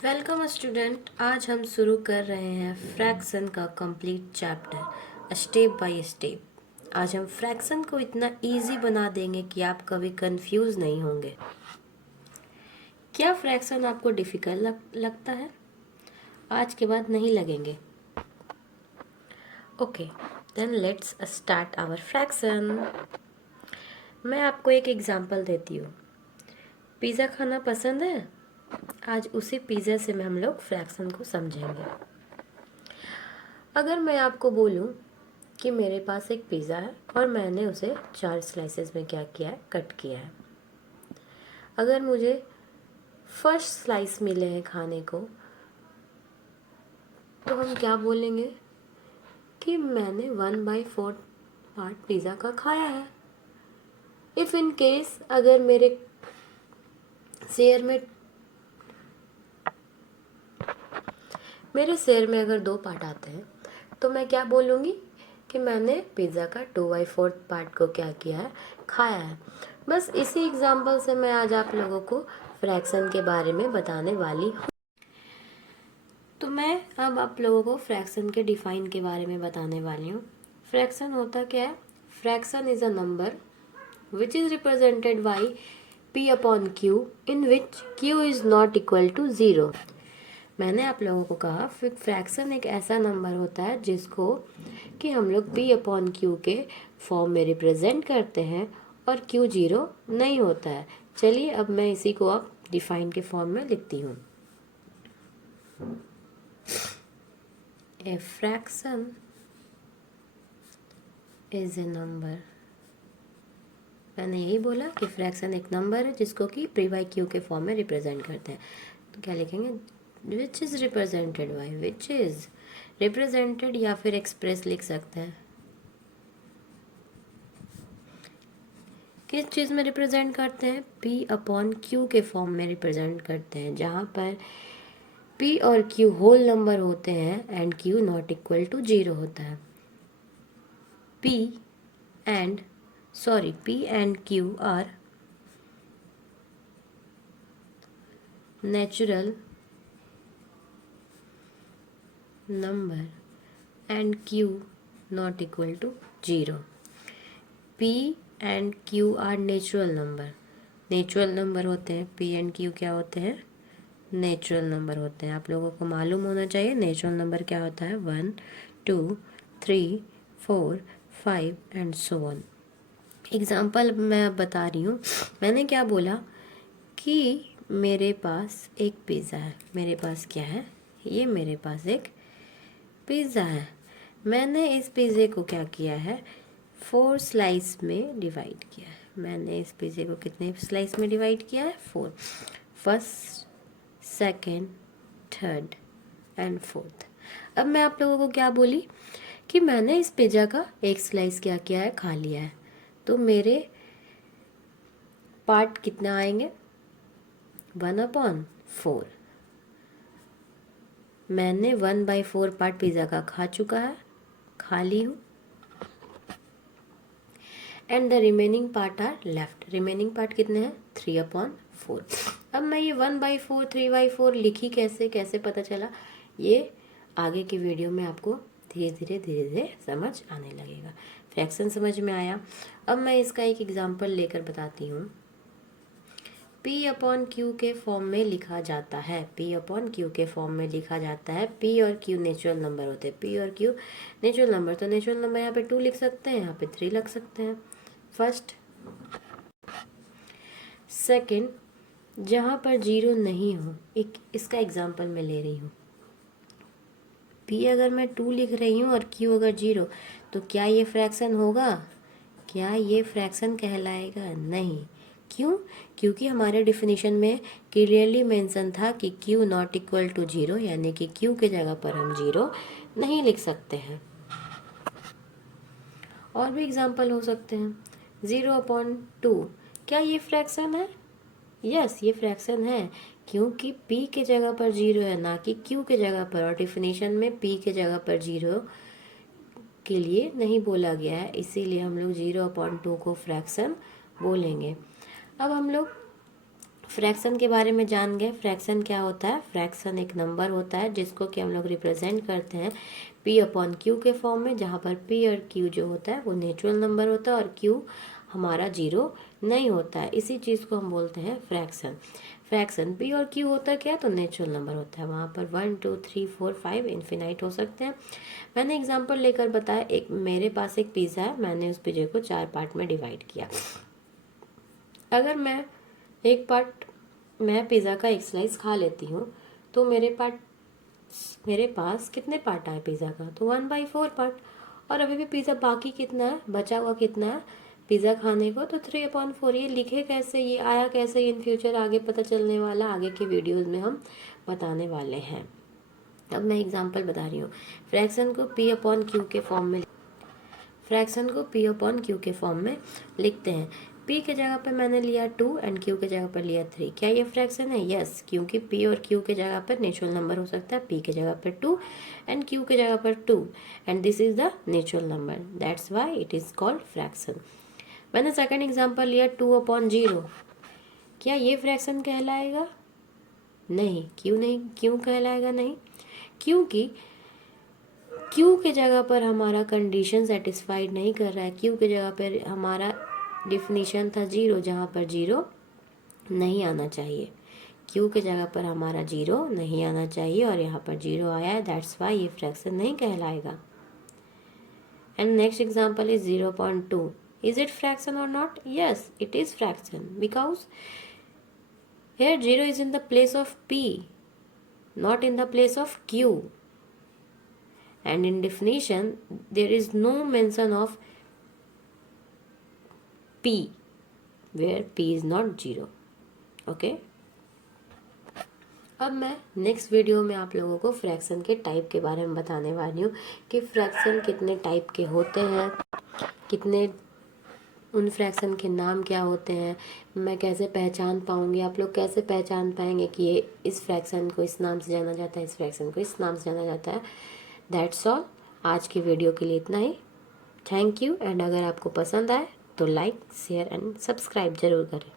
Welcome student. आज हम शुरू कर रहे हैं फ्रैक्शन का complete chapter step by step. आज हम फ्रैक्शन को इतना इजी बना देंगे कि आप कभी कंफ्यूज नहीं होंगे। क्या फ्रैक्शन आपको डिफिकल्ट लगता है? आज के बाद नहीं लगेंगे। Okay, then let's start our fraction. मैं आपको एक एग्जांपल देती हूँ। पिज़्ज़ा खाना पसंद है? आज उसी पिज़्ज़ा से हम लोग फ्रैक्शन को समझेंगे। अगर मैं आपको बोलूं कि मेरे पास एक पिज़्ज़ा है और मैंने उसे 4 स्लाइसेस में क्या किया है, कट किया है। अगर मुझे फर्स्ट स्लाइस मिले हैं खाने को, तो हम क्या बोलेंगे कि मैंने 1/4 पार्ट पिज़्ज़ा का खाया है। इफ़ इन केस अगर मेरे शेयर में अगर 2 पार्ट आते हैं, तो मैं क्या बोलूँगी कि मैंने पिज़्ज़ा का 2/4 पार्ट को क्या किया है, खाया है। बस इसी एग्जाम्पल से मैं आज आप लोगों को फ्रैक्शन के बारे में बताने वाली हूँ। तो मैं अब आप लोगों को फ्रैक्शन के डिफाइन के बारे में बताने वाली हूँ। फ्रैक्शन होता क्या है? Fraction is a number which is represented by p/q in which q is not equal to 0। मैंने आप लोगों को कहा फ्रैक्शन एक ऐसा नंबर होता है जिसको कि हम लोग p/q के फॉर्म में रिप्रेजेंट करते हैं और q 0 नहीं होता है। चलिए अब मैं इसी को अब डिफाइन के फॉर्म में लिखती हूँ। A fraction is a number. मैंने यही बोला कि फ्रैक्शन एक नंबर है जिसको कि p/q के फॉर्म में रिप्रेजेंट करते हैं। तो क्या लिखेंगे? विच is represented by, which is represented या फिर एक्सप्रेस लिख सकते हैं। किस चीज़ में रिप्रेजेंट करते हैं? p/q के फॉर्म में रिप्रेजेंट करते हैं, जहाँ पर p और q होल नंबर होते हैं and q not equal to 0 होता है। p and q are natural number and q not equal to 0. p and q are natural number. Natural number होते हैं। p एंड q क्या होते हैं? नेचुरल नंबर होते हैं। आप लोगों को मालूम होना चाहिए नेचुरल नंबर क्या होता है। 1 2 3 4 5 एंड सो ऑन। एग्जाम्पल मैं अब बता रही हूँ। मैंने क्या बोला कि मेरे पास एक पिज़्ज़ा है। मेरे पास क्या है? ये मेरे पास एक पिज़्ज़ा है। मैंने इस पिज़्ज़े को क्या किया है? 4 स्लाइस में डिवाइड किया है। मैंने इस पिज़्ज़े को कितने स्लाइस में डिवाइड किया है? 4। First, second, third and fourth. अब मैं आप लोगों को क्या बोली कि मैंने इस पिज़्ज़ा का एक स्लाइस क्या किया है? खा लिया है। तो मेरे पार्ट कितना आएंगे? 1/4। मैंने 1/4 पार्ट पिज़्ज़ा का खा चुका है, खा ली हूँ। And the remaining part are left. Remaining part कितने हैं? 3/4। अब मैं ये 1/4 3/4 लिखी कैसे पता चला? ये आगे की वीडियो में आपको धीरे धीरे समझ आने लगेगा। फ्रैक्शन समझ में आया। अब मैं इसका एक एग्जांपल लेकर बताती हूँ। p/q के फॉर्म में लिखा जाता है। p/q के फॉर्म में लिखा जाता है। p और q नेचुरल नंबर होते हैं। p और q नेचुरल नंबर, तो नेचुरल नंबर यहाँ पे 2 लिख सकते हैं, यहाँ पे 3 लिख सकते हैं। फर्स्ट, सेकंड, जहाँ पर 0 नहीं हो, एक इसका एग्जांपल मैं ले रही हूँ। p अगर मैं 2 लिख रही हूँ और q अगर 0, तो क्या ये फ्रैक्शन होगा? क्या ये फ्रैक्शन कहलाएगा? नहीं। क्यों? क्योंकि हमारे डिफिनीशन में क्लियरली मेंशन था कि q नॉट इक्वल टू 0, यानी कि q के जगह पर हम 0 नहीं लिख सकते हैं। और भी एग्जांपल हो सकते हैं। 0/2, क्या ये फ्रैक्शन है? यस, ये फ्रैक्शन है, क्योंकि p के जगह पर 0 है, ना कि q के जगह पर। और डिफिनीशन में p के जगह पर 0 के लिए नहीं बोला गया है, इसीलिए हम लोग 0/2 को फ्रैक्शन बोलेंगे। अब हम लोग फ्रैक्शन के बारे में जान गए। फ्रैक्शन क्या होता है? फ्रैक्शन एक नंबर होता है जिसको कि हम लोग रिप्रेजेंट करते हैं p/q के फॉर्म में, जहाँ पर p और q जो होता है वो नेचुरल नंबर होता है और q हमारा जीरो नहीं होता है। इसी चीज़ को हम बोलते हैं फ्रैक्शन। फ्रैक्शन p और q होता है क्या? तो नेचुरल नंबर होता है। वहाँ पर 1 2 3 4 5 इन्फिनाइट हो सकते हैं। मैंने एग्जाम्पल लेकर बताया, एक मेरे पास एक पिज़्ज़ा है, मैंने उस पिज़्ज़े को 4 पार्ट में डिवाइड किया। अगर मैं एक पार्ट, मैं पिज़्ज़ा का एक स्लाइस खा लेती हूँ, तो मेरे पास कितने पार्ट आए पिज़्ज़ा का? तो 1/4 पार्ट। और अभी भी पिज़्ज़ा बाकी कितना है, बचा हुआ कितना है पिज़्ज़ा खाने को? तो 3/4। ये लिखे कैसे, ये आया कैसे, इन फ्यूचर आगे पता चलने वाला, आगे के वीडियोज़ में हम बताने वाले हैं। अब मैं एग्जांपल बता रही हूँ। फ्रैक्शन को p/q के फॉर्म में लिखते हैं। p के जगह पे मैंने लिया 2 एंड q के जगह पर लिया 3। क्या ये फ्रैक्शन है? यस, क्योंकि p और q के जगह पर नेचुरल नंबर हो सकता है। p के जगह पर 2 एंड q के जगह पर 2 and this is the natural number, that's why it is called fraction. मैंने सेकंड एग्जांपल लिया 2/0। क्या ये फ्रैक्शन कहलाएगा? नहीं। क्यों कहलाएगा नहीं? क्योंकि क्यू के जगह पर हमारा कंडीशन सेटिस्फाइड नहीं कर रहा है। क्यू के जगह पर हमारा डिफिनीशन था 0, जहाँ पर 0 नहीं आना चाहिए। क्यू के जगह पर हमारा 0 नहीं आना चाहिए और यहाँ पर 0 आया है, दैट्स वाई ये फ्रैक्शन नहीं कहलाएगा। And next example is 0.2। Is it fraction or not? Yes, it is fraction because here 0 is in the place of p, not in the place of q. And in definition there is no mention of p where p is not 0. Okay. अब मैं next video में आप लोगों को fraction के type के बारे में बताने वाली हूँ कि फ्रैक्शन कितने टाइप के होते हैं, कितने उन फ्रैक्शन के नाम क्या होते हैं, मैं कैसे पहचान पाऊँगी, आप लोग कैसे पहचान पाएंगे कि ये इस फ्रैक्शन को इस नाम से जाना जाता है, इस फ्रैक्शन को इस नाम से जाना जाता है। That's all. आज की वीडियो के लिए इतना ही। Thank you. एंड अगर आपको पसंद आए तो लाइक शेयर एंड सब्सक्राइब ज़रूर करें।